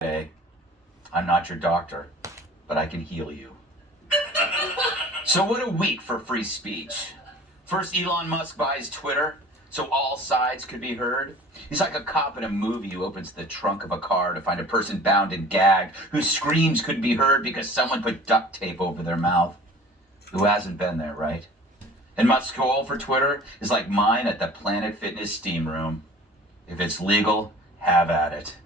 Hey, I'm not your doctor, but I can heal you. So what a week for free speech. First, Elon Musk buys Twitter, so all sides could be heard. He's like a cop in a movie who opens the trunk of a car to find a person bound and gagged, whose screams couldn't be heard because someone put duct tape over their mouth. Who hasn't been there, right? And Musk's goal for Twitter is like mine at the Planet Fitness steam room. If it's legal, have at it.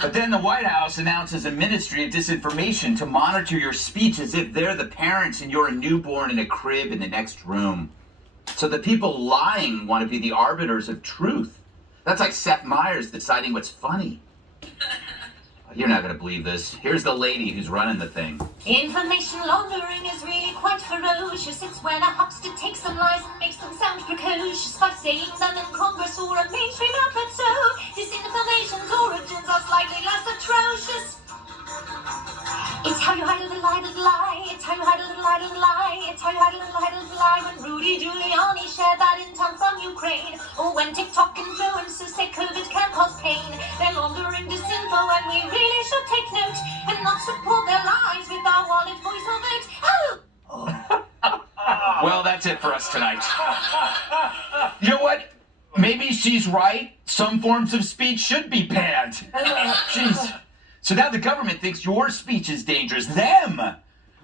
But then the White House announces a ministry of disinformation to monitor your speech as if they're the parents and you're a newborn in a crib in the next room. So the people lying want to be the arbiters of truth. That's like Seth Meyers deciding what's funny. You're not going to believe this. Here's the lady who's running the thing. Information laundering is really quite ferocious. It's when a huckster takes some lies and makes them sound precocious by saying them in Congress or a mainstream outlet. So disinformation's origins are slightly less atrocious. It's how you hide a little lie. It's how you hide a little lie. It's how you hide a little lie. When Rudy Giuliani shared that intel from Ukraine, or when TikTok influencers say COVID can cause pain, they're laundering disinfo, and we really should take note and not support their lies with our wallet, voice, or vote. Oh. Well, that's it for us tonight. You know what? Maybe she's right. Some forms of speech should be banned. Jeez. So now the government thinks your speech is dangerous. Them!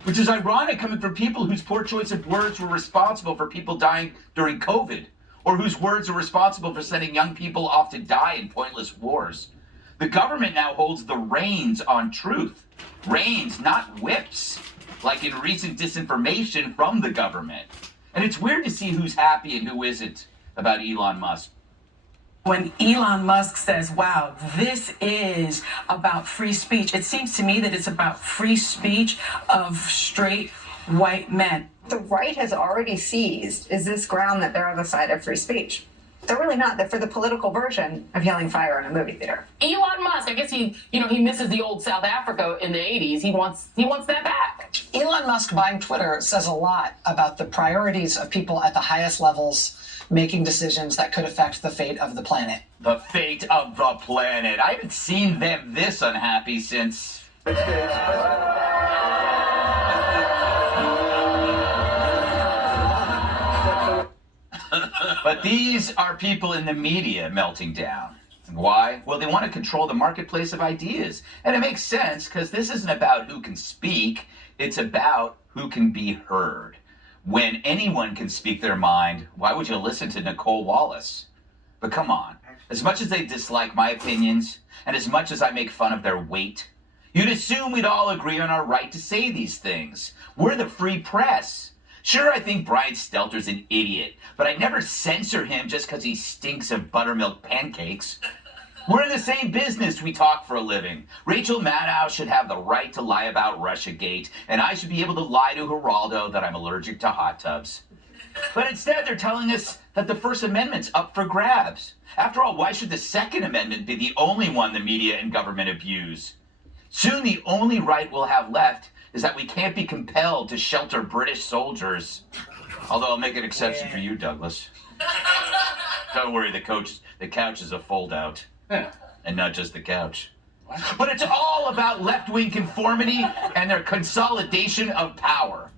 Which is ironic coming from people whose poor choice of words were responsible for people dying during COVID, or whose words are responsible for sending young people off to die in pointless wars. The government now holds the reins on truth. Reins, not whips, like in recent disinformation from the government. And it's weird to see who's happy and who isn't about Elon Musk. When Elon Musk says, wow, this is about free speech, it seems to me that it's about free speech of straight white men. The right has already seized is this ground that they're on the side of free speech. They're really not. They're for the political version of yelling fire in a movie theater. Elon Musk, I guess he misses the old South Africa in the 80s. He wants that back. Elon Musk buying Twitter says a lot about the priorities of people at the highest levels making decisions that could affect the fate of the planet. The fate of the planet. I haven't seen them this unhappy since... But these are people in the media melting down. Why? Well, they want to control the marketplace of ideas. And it makes sense, because this isn't about who can speak, it's about who can be heard. When anyone can speak their mind, why would you listen to Nicole Wallace? But come on, as much as they dislike my opinions, and as much as I make fun of their weight, you'd assume we'd all agree on our right to say these things. We're the free press. Sure, I think Brian Stelter's an idiot, but I never censor him just because he stinks of buttermilk pancakes. We're in the same business. We talk for a living. Rachel Maddow should have the right to lie about Russiagate, and I should be able to lie to Geraldo that I'm allergic to hot tubs. But instead, they're telling us that the First Amendment's up for grabs. After all, why should the Second Amendment be the only one the media and government abuse? Soon, the only right we'll have left is that we can't be compelled to shelter British soldiers. Although I'll make an exception for you, Douglas. Don't worry, the couch is a fold-out. And not just the couch. What? But it's all about left-wing conformity and their consolidation of power.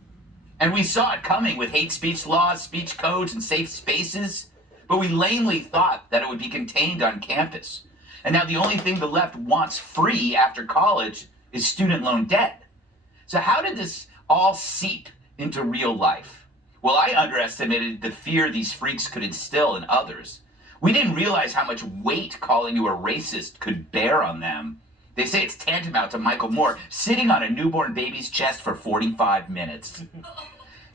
And we saw it coming with hate speech laws, speech codes, and safe spaces. But we lamely thought that it would be contained on campus. And now the only thing the left wants free after college is student loan debt. So how did this all seep into real life? Well, I underestimated the fear these freaks could instill in others. We didn't realize how much weight calling you a racist could bear on them. They say it's tantamount to Michael Moore sitting on a newborn baby's chest for 45 minutes.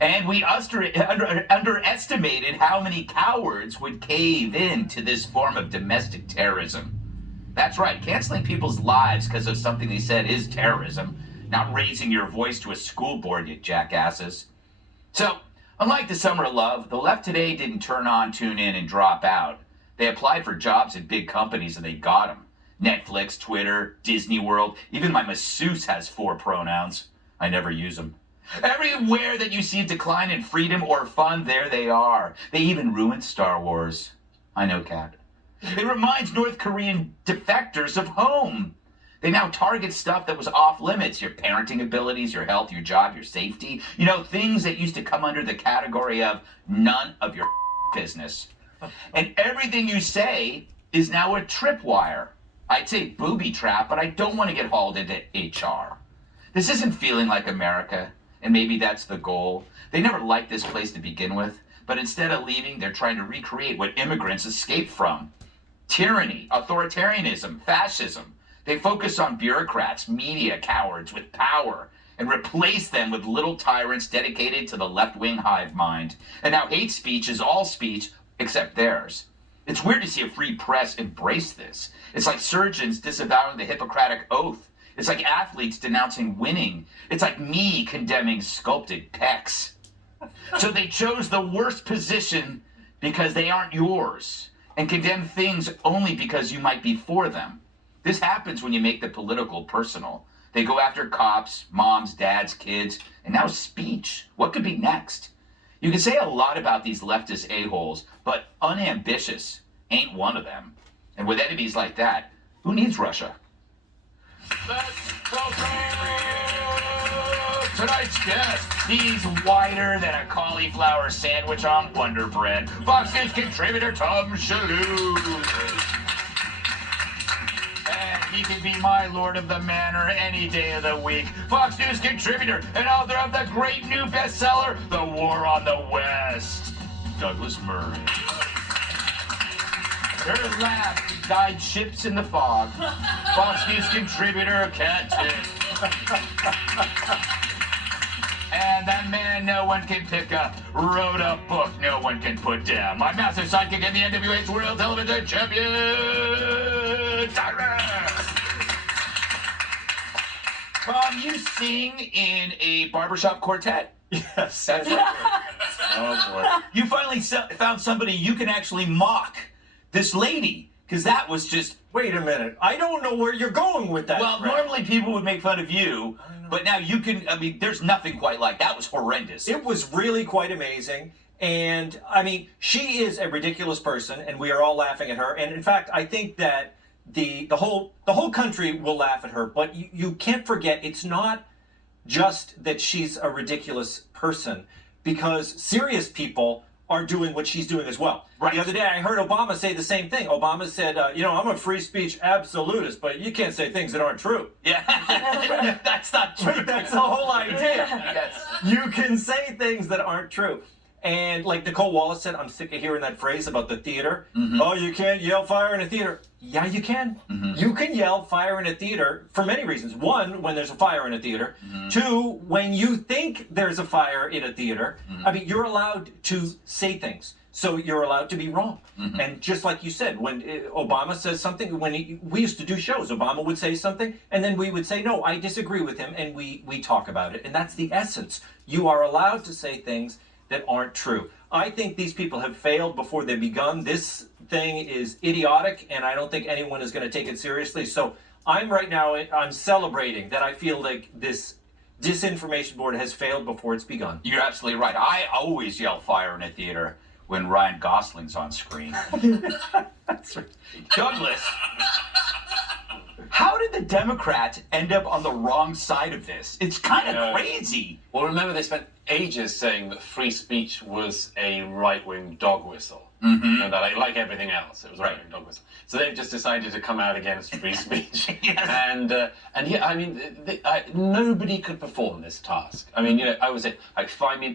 And we underestimated how many cowards would cave in to this form of domestic terrorism. That's right, canceling people's lives because of something they said is terrorism, not raising your voice to a school board, you jackasses. So, unlike the Summer of Love, the left today didn't turn on, tune in, and drop out. They applied for jobs at big companies and they got them. Netflix, Twitter, Disney World, even my masseuse has 4 pronouns. I never use them. Everywhere that you see a decline in freedom or fun, there they are. They even ruined Star Wars. I know, Kat. It reminds North Korean defectors of home. They now target stuff that was off limits: your parenting abilities, your health, your job, your safety. You know, things that used to come under the category of none of your business. And everything you say is now a tripwire. I'd say booby trap, but I don't want to get hauled into HR. This isn't feeling like America, and maybe that's the goal. They never liked this place to begin with, but instead of leaving, they're trying to recreate what immigrants escaped from: tyranny, authoritarianism, fascism. They focus on bureaucrats, media cowards with power, and replace them with little tyrants dedicated to the left-wing hive mind. And now hate speech is all speech except theirs. It's weird to see a free press embrace this. It's like surgeons disavowing the Hippocratic Oath. It's like athletes denouncing winning. It's like me condemning sculpted pecs. So they chose the worst position because they aren't yours, and condemn things only because you might be for them. This happens when you make the political personal. They go after cops, moms, dads, kids, and now speech. What could be next? You can say a lot about these leftist a-holes, but unambitious ain't one of them. And with enemies like that, who needs Russia? Let's welcome tonight's guest. He's whiter than a cauliflower sandwich on Wonder Bread. Fox News contributor Tom Shalhoub. And he can be my Lord of the Manor any day of the week. Fox News contributor and author of the great new bestseller, The War on the West, Douglas Murray. Her laugh guides ships in the fog. Fox News contributor Cat Tick. And that man no one can pick up wrote a book no one can put down. My master sidekick and the NWA's World Television Champion, Cyrus. Tom, you sing in a barbershop quartet. Yes. That's right. Oh boy. You finally found somebody you can actually mock. This lady, because that was just... Wait a minute. I don't know where you're going with that. Well, Fred. normally people would make fun of you, but now you can... I mean, there's nothing quite like that. Was horrendous. It was really quite amazing. And, I mean, she is a ridiculous person, and we are all laughing at her. And, in fact, I think that the whole country will laugh at her. But you can't forget, it's not just that she's a ridiculous person, because serious people are doing what she's doing as well. Right. The other day, I heard Obama say the same thing. Obama said, I'm a free speech absolutist, but you can't say things that aren't true. Yeah. That's not true. That's the whole idea. Yes. You can say things that aren't true. And like Nicole Wallace said, I'm sick of hearing that phrase about the theater. Mm-hmm. Oh, you can't yell fire in a theater. Yeah, you can. Mm-hmm. You can yell fire in a theater for many reasons. One, when there's a fire in a theater. Mm-hmm. Two, when you think there's a fire in a theater. Mm-hmm. I mean, you're allowed to say things. So you're allowed to be wrong. Mm-hmm. And just like you said, when Obama says something, we used to do shows, Obama would say something, and then we would say, no, I disagree with him, and we talk about it. And that's the essence. You are allowed to say things that aren't true. I think these people have failed before they've begun. This thing is idiotic, and I don't think anyone is going to take it seriously. So I'm celebrating that I feel like this disinformation board has failed before it's begun. You're absolutely right. I always yell fire in a theater when Ryan Gosling's on screen. That's right. Douglas, how did the Democrats end up on the wrong side of this? It's kind of crazy. Well, remember, they spent ages saying that free speech was a right-wing dog whistle. Mm-hmm. And that, like everything else, it was a Right. right-wing dog whistle. So they've just decided to come out against free speech. Yes. And yeah, I mean, nobody could perform this task. I mean, I would say, like,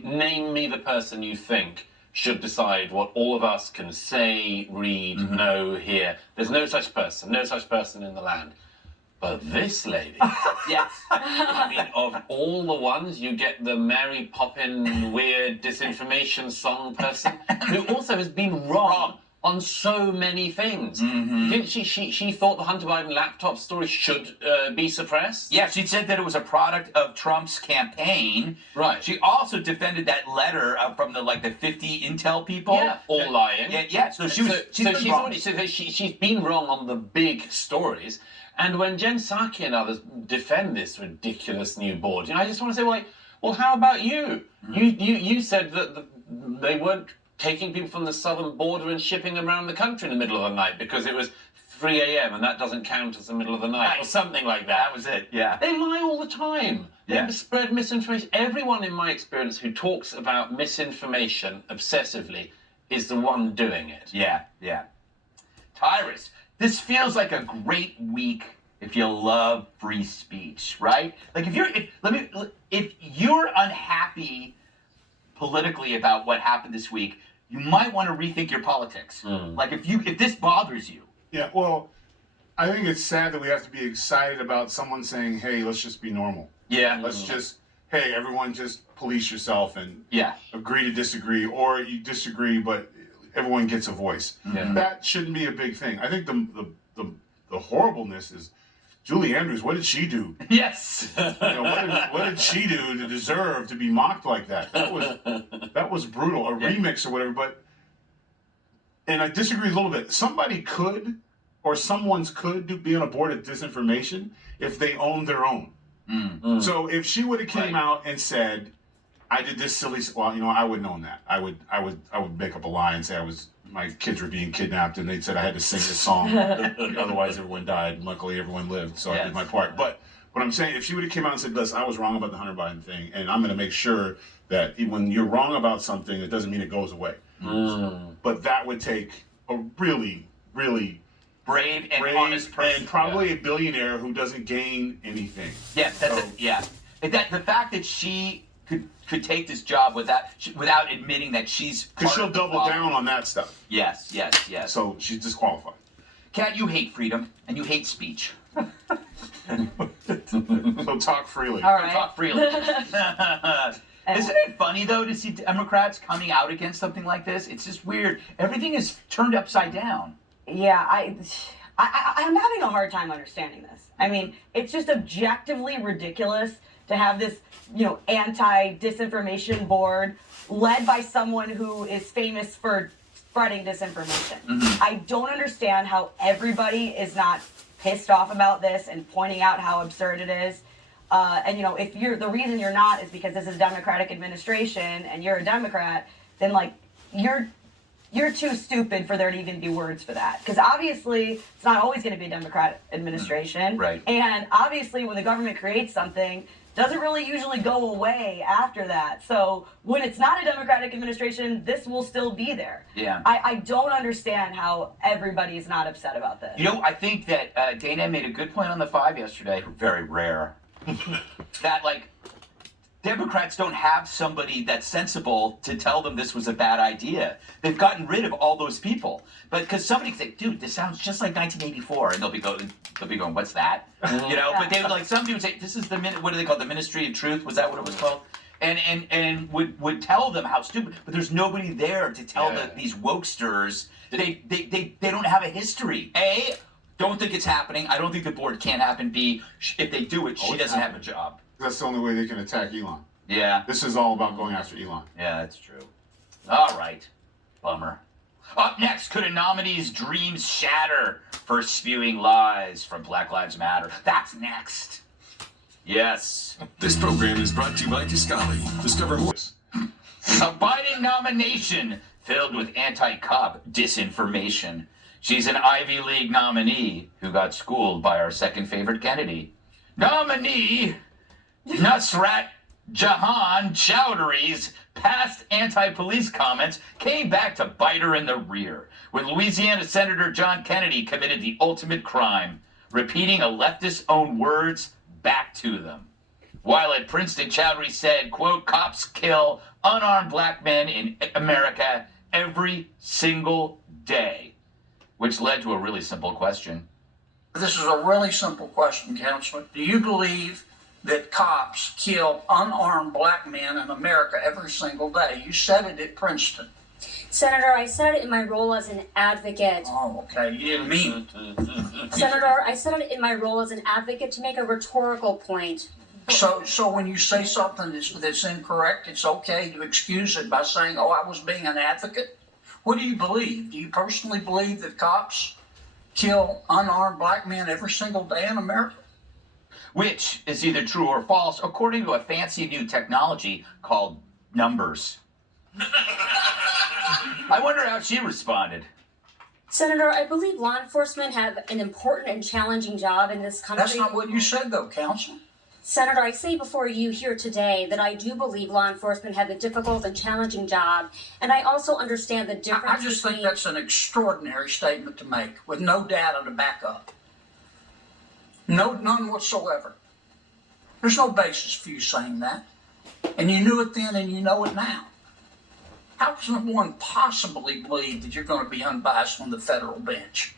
name me the person you think should decide what all of us can say, read, know, hear. There's no such person in the land. But this lady, Yes. I mean, of all the ones, you get the Mary Poppin weird disinformation song person, who also has been wrong on so many things. Didn't she thought the Hunter Biden laptop story should be suppressed? Yeah, she said that it was a product of Trump's campaign. Right. She also defended that letter from the 50 Intel people. Yeah, all lying. Yeah. So she's wrong. She's been wrong on the big stories. And when Jen Psaki and others defend this ridiculous new board, I just want to say, well, how about you? You said that they weren't taking people from the southern border and shipping them around the country in the middle of the night because it was 3 a.m. and that doesn't count as the middle of the night or something like that. That was it, yeah. They lie all the time. They Yeah. spread misinformation. Everyone in my experience who talks about misinformation obsessively is the one doing it. Yeah, yeah. Tyrus, this feels like a great week if you love free speech, right? Like if you're unhappy politically about what happened this week, you might want to rethink your politics. Like if this bothers you. Yeah, well, I think it's sad that we have to be excited about someone saying, "Hey, let's just be normal. Yeah. Let's just, hey, everyone just police yourself and Yeah. agree to disagree, or you disagree, but everyone gets a voice." Yeah. That shouldn't be a big thing. I think the horribleness is Julie Andrews. What did she do? Yes. What did she do to deserve to be mocked like that? That was brutal. A remix or whatever. And I disagree a little bit. Somebody could, or someone's could be on a board of disinformation if they owned their own. So if she would have came out and said, "I did this silly," well, I wouldn't own that. I would make up a lie and say my kids were being kidnapped, and they said I had to sing this song, otherwise everyone died. And luckily, everyone lived, so I did my part. But what I'm saying, if she would have came out and said, "Listen, I was wrong about the Hunter Biden thing, and I'm going to make sure that when you're wrong about something, it doesn't mean it goes away." But that would take a really, really brave and honest person, and probably a billionaire who doesn't gain anything. Yes, that's it. Yeah. The fact that she could take this job without admitting that she's because she'll double down on that stuff. Yes. So she's disqualified. Kat, you hate freedom and you hate speech. So talk freely. All right. Talk freely. Isn't it funny though to see Democrats coming out against something like this? It's just weird. Everything is turned upside down. Yeah, I'm having a hard time understanding this. I mean, it's just objectively ridiculous to have this, anti-disinformation board led by someone who is famous for spreading disinformation. I don't understand how everybody is not pissed off about this and pointing out how absurd it is. If the reason you're not is because this is a Democratic administration and you're a Democrat, then you're too stupid for there to even be words for that. Because obviously, it's not always going to be a Democrat administration. Right. And obviously, when the government creates something, doesn't really usually go away after that. So when it's not a Democratic administration, this will still be there. Yeah. I don't understand how everybody is not upset about this. I think that Dana made a good point on the 5 yesterday. Very rare. That Democrats don't have somebody that's sensible to tell them this was a bad idea. They've gotten rid of all those people. But because somebody can say, "Dude, this sounds just like 1984," and they'll be going, "What's that?" But they would somebody would say, "This is what do they call it? The Ministry of Truth?" Was that what it was called? And would tell them how stupid. But there's nobody there to tell these wokesters. They don't have a history. A, don't think it's happening. I don't think the board can happen. B, if they do it, she doesn't have a job. That's the only way they can attack Elon. Yeah. This is all about going after Elon. Yeah, that's true. All right. Bummer. Up next, could a nominee's dreams shatter for spewing lies from Black Lives Matter? That's next. Yes. This program is brought to you by Tiscali. Discover more. A Biden nomination filled with anti-cop disinformation. She's an Ivy League nominee who got schooled by our second favorite Kennedy. Nominee Nusrat Jahan Chowdhury's past anti-police comments came back to bite her in the rear when Louisiana Senator John Kennedy committed the ultimate crime, repeating a leftist's own words back to them. While at Princeton, Chowdhury said, quote, "Cops kill unarmed black men in America every single day," which led to a really simple question. This is a really simple question, Counselor. Do you believe that cops kill unarmed black men in America every single day? You said it at Princeton. Senator, I said it in my role as an advocate. Oh, okay. You didn't mean it. Senator, I said it in my role as an advocate to make a rhetorical point. So when you say something that's incorrect, it's okay to excuse it by saying, "Oh, I was being an advocate"? What do you believe? Do you personally believe that cops kill unarmed black men every single day in America? Which is either true or false, according to a fancy new technology called numbers. I wonder how she responded. Senator, I believe law enforcement have an important and challenging job in this country. That's not what you said, though, counsel. Senator, I say before you here today that I do believe law enforcement have a difficult and challenging job, and I also understand the difference. I just think that's an extraordinary statement to make with no data to back up. None whatsoever. There's no basis for you saying that. And you knew it then and you know it now. How can one possibly believe that you're going to be unbiased on the federal bench?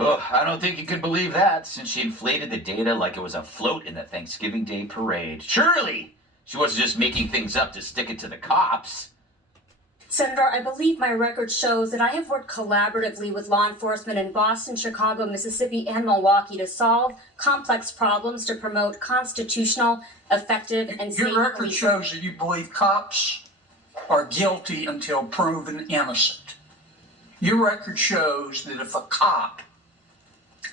Oh, I don't think you could believe that, since she inflated the data like it was a float in the Thanksgiving Day parade. Surely she wasn't just making things up to stick it to the cops. Senator, I believe my record shows that I have worked collaboratively with law enforcement in Boston, Chicago, Mississippi, and Milwaukee to solve complex problems to promote constitutional, effective, and safe Your record policing. shows that you believe cops are guilty until proven innocent. Your record shows that if a cop,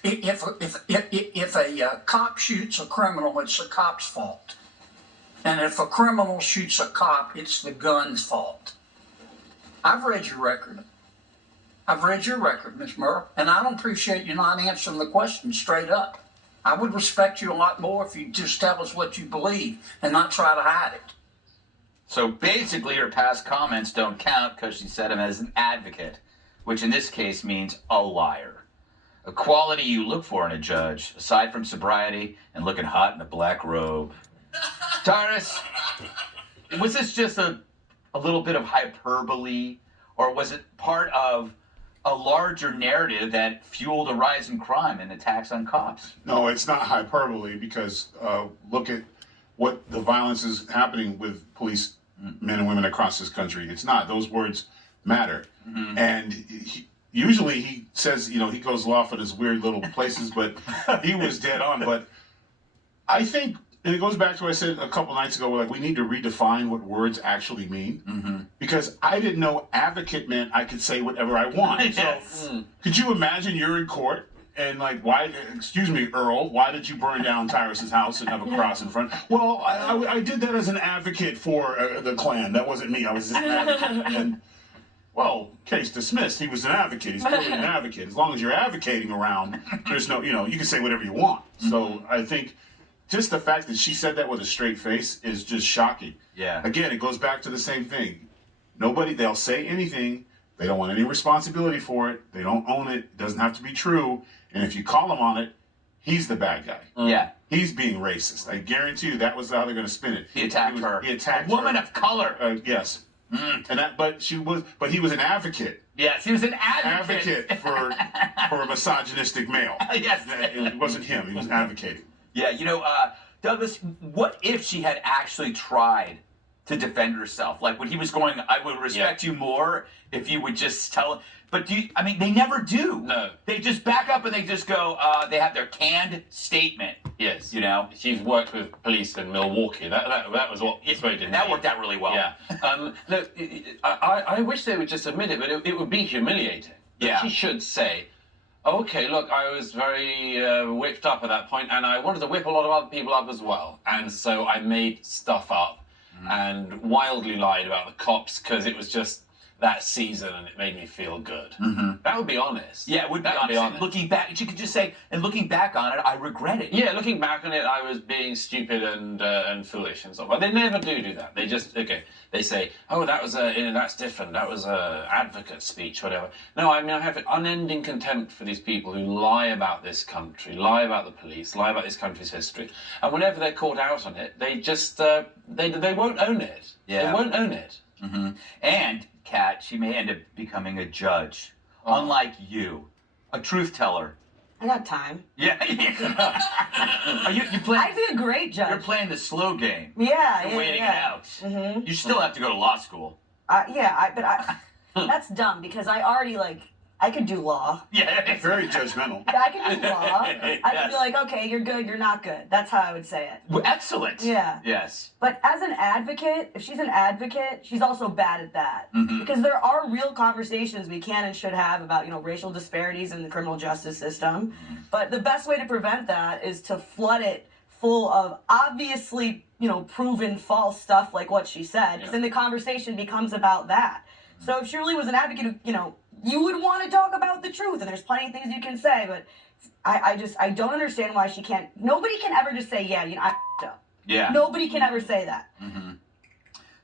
if a cop shoots a criminal, it's the cop's fault. And if a criminal shoots a cop, it's the gun's fault. I've read your record. Ms. Murr, and I don't appreciate you not answering the question straight up. I would respect you a lot more if you just tell us what you believe and not try to hide it. So basically her past comments don't count because she said him as an advocate, which in this case means a liar. A quality you look for in a judge, aside from sobriety and looking hot in a black robe. Taurus, was this just a little bit of hyperbole, or was it part of a larger narrative that fueled a rise in crime and attacks on cops? No, it's not hyperbole because look at what the violence is happening with police men and women across this country. It's not. Those words matter. Mm-hmm. And usually he says, he goes off in his weird little places, but he was dead on. But I think, and it goes back to what I said a couple nights ago, we need to redefine what words actually mean. Mm-hmm. Because I didn't know advocate meant I could say whatever I want. Yes. So could you imagine you're in court and why, excuse me, Earl, why did you burn down Tyrus's house and have a cross in front? Well, I did that as an advocate for the Klan. That wasn't me. I was just an advocate. And, well, case dismissed. He was an advocate. He's clearly an advocate. As long as you're advocating around, there's no, you can say whatever you want. Mm-hmm. So I think just the fact that she said that with a straight face is just shocking. Yeah. Again, it goes back to the same thing. They'll say anything. They don't want any responsibility for it. They don't own it. It doesn't have to be true. And if you call him on it, he's the bad guy. Yeah. He's being racist. I guarantee you that was how they're going to spin it. He attacked her. He attacked a woman of color. Yes. And but he was an advocate. Yes, he was an advocate. Advocate for a misogynistic male. Yes. It wasn't him. He was advocating. Yeah, Douglas, what if she had actually tried to defend herself? Like when he was going, I would respect you more if you would just tell. But they never do. No. They just back up and they just go, they have their canned statement. Yes. She's worked with police in Milwaukee. That was what Sway did. That worked out really well. Yeah. No, I wish they would just admit it, but it would be humiliating. Yeah. She should say, okay, look, I was very whipped up at that point, and I wanted to whip a lot of other people up as well. And so I made stuff up and wildly lied about the cops because it was just that season and it made me feel good. Mm-hmm. That would be honest. Yeah, it would be honest. Looking back, you could just say, and looking back on it, I regret it. Yeah, looking back on it, I was being stupid and foolish and stuff. But they never do that. They just, they say, oh, that was that's different. That was a advocate speech, whatever. No, I have unending contempt for these people who lie about this country, lie about the police, lie about this country's history. And whenever they're caught out on it, they just, they won't own it. Yeah. They won't own it. Mm-hmm. And, Kat, she may end up becoming a judge. Unlike you. A truth teller. I got time. Yeah. you playing, I'd be a great judge. You're playing the slow game. Yeah, You're waiting it out. Mm-hmm. You still have to go to law school. That's dumb because I already I could do law. Yeah. Very judgmental. I could do law. I could be like, okay, you're good, you're not good. That's how I would say it. Well, excellent. Yeah. Yes. But as an advocate, if she's an advocate, she's also bad at that. Mm-hmm. Because there are real conversations we can and should have about, racial disparities in the criminal justice system. Mm-hmm. But the best way to prevent that is to flood it full of obviously, proven false stuff like what she said. Because then the conversation becomes about that. So if she really was an advocate who, you would want to talk about the truth, and there's plenty of things you can say, but I don't understand why she can't. Nobody can ever just say, yeah, you know, I f***ed up. Yeah. Nobody can ever say that.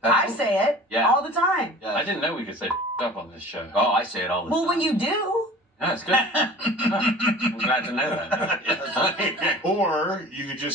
I say it all the time. Yeah. I didn't know we could say up on this show. Oh, I say it all the time. Well, when you do. No, it's good. I'm glad to know that. Or you could just